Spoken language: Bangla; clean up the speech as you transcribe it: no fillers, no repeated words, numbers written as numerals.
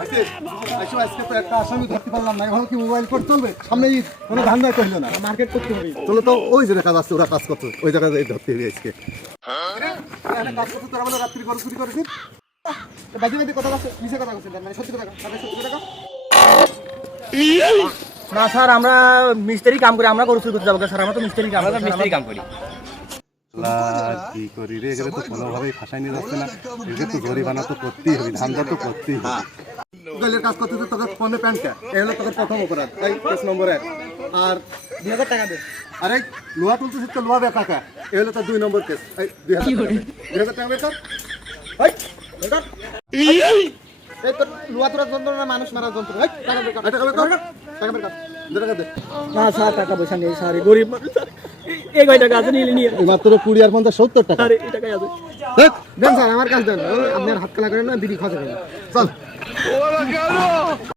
আজকে তো একটা আসামি ধরতে পারলাম না, এখন কি মোবাইল কোর্ট চলবে? সামনে ঈদ, কোনো ধান্দায় কইলো না, মার্কেট করতে হবে। চলো তো ওই যে কাজ আছে, ওরা কাজ করতে, ওই জায়গায় ধরতে হবে আজকে। কাজ করতে তোরা বলে রাত্রি গরু চুরি করেছিস? বাজি বাজি কথা বলছে, মিশে কথা বলছে, মানে সত্যি কথা, সত্যি কথা। না স্যার, আমরা মিস্ত্রি কাম করি, আমরা গরু চুরি করতে যাবো স্যার? আমরা তো মিস্ত্রি কাম করি। কি করি রে, এগুলো তো কোনোভাবেই ফাঁসাই নিয়ে যাচ্ছে না, এগুলো তো জরিমানা তো করতেই হবে, ধান্দা তো করতেই হবে। মোবাইলের কাজ করতে তোকে ফোনে প্যান্টটা, এই হলো তোকে প্রথম অপরাধ, এই কেস নম্বর 1। আর 2000 টাকা দে। আরে লোহা তুলতেছিস তো, লোহা বের টাকা, এই হলো তোর 2 নম্বর কেস। এই 2000 টাকা বের কর। এই তোর লোহা তোলার যন্ত্র না, মানুষ মারার যন্ত্র। টাকা বের কর, টাকা বের কর, টাকা বের কর, টাকা দে। না স্যার, টাকা পয়সা নেই স্যার, গরিব মানুষ স্যার। এই কয় টাকা আছে নিয়ে এই মাত্র 20 আর 50 70 টাকা। আরে এই টাকাই আছে। দেন স্যার, আমার কাজ দেন, আপনার হাত কালা করেন না, বিড়ি খাওয়া যাবে না। চল।